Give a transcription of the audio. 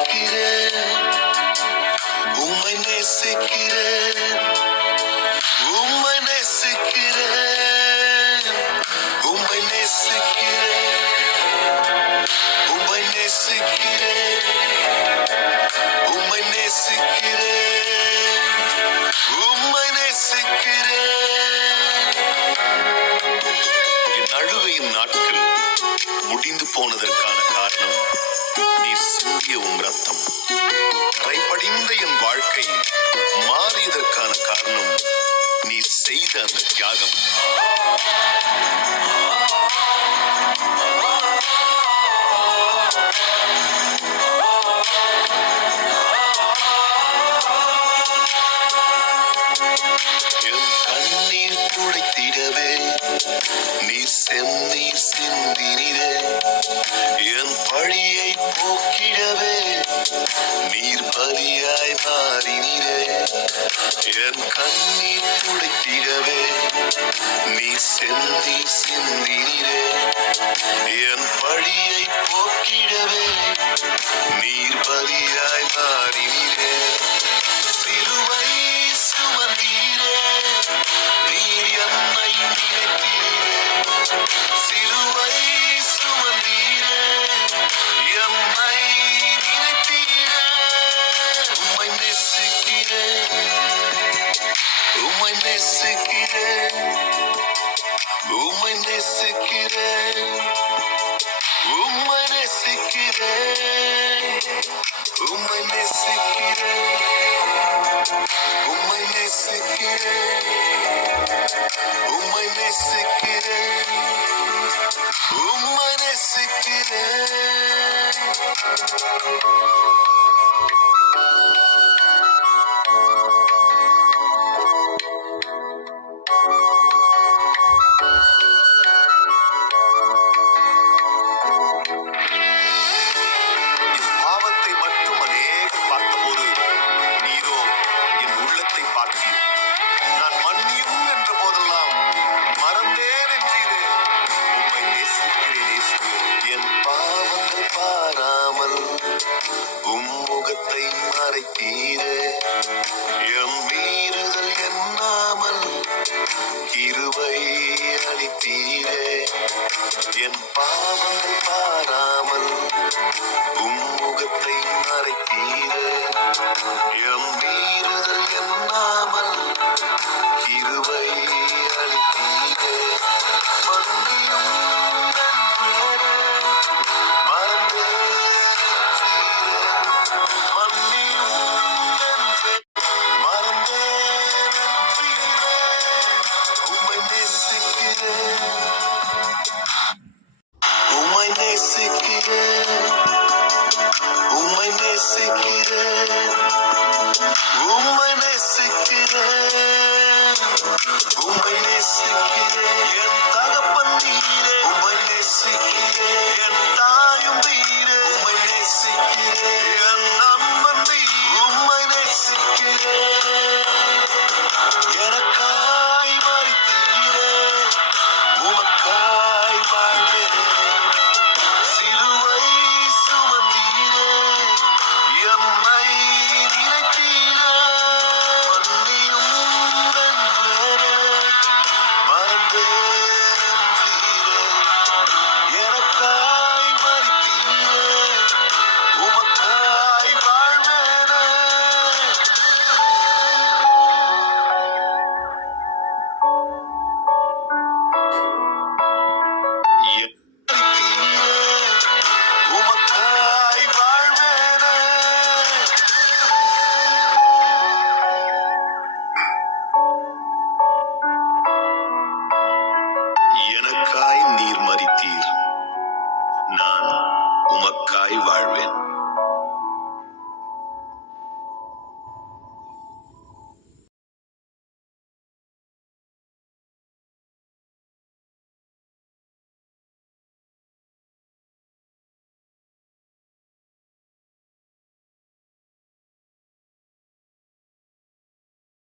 நேசிக்கிறேன், உம்மை நேசிக்கிறேன், உம்மை நேசிக்கிறேன், உம்மை நேசிக்கிறேன், உம்மை நேசிக்கிறேன், உம்மை நேசிக்கிறேன், உம்மை நேசிக்கிறேன். என் அழுகையின் நாட்கள் முடிந்து போனதற்கான காரணம் நீர் சிந்திய உம் ரத்தம். கரைபடிந்த என் வாழ்க்கை மாறியதற்கான காரணம் நீர் செய்த அந்த தியாகம். என் கண்ணீர் துடைத்திடவே நீர் செந்நீர் சிந்தினீரே, என் பழியை போக்கிடவே நீர் பலியாய் மாறினீரே, என் கண்ணீர் துடைத்திடவே நீர் செந்நீர் சிந்தினீரே, என் பழியை போக்கிடவே நீர் பலியாய் மாறினீரே. சிலுவை சுமந்தீரே, நீர் என்னை நினைத்தீரே, சிலுவை சுமந்தீரே, என்னை நினைத்தீரே. உம்மை நேசிக்கிறேன், உம்மை நேசிக்கிறேன், உம்மை நேசிக்கிறேன், உம்மை நேசிக்கிறேன், உம்மை நேசிக்கிறேன், உம்மை நேசிக்கிறேன், உம்மை நேசிக்கிறேன், உம்மை நேசிக்கிறேன். பாவத்தை மட்டும் அநேகர் பார்த்தபோது நீரோ என் உள்ளத்தை பார்த்தீர். நான் மன்னியும் என்ற போதெல்லாம் மறந்தேன் என்றீரே. உம்மை நேசிக்கிறேன் இயேசுவே. என் பாவங்கள் பாராமல் உம் முகத்தை மறைத்தீரே, என் மீறுதல் எண்ணாமல் கிருபை அளித்தீரே. என் பாவங்கள்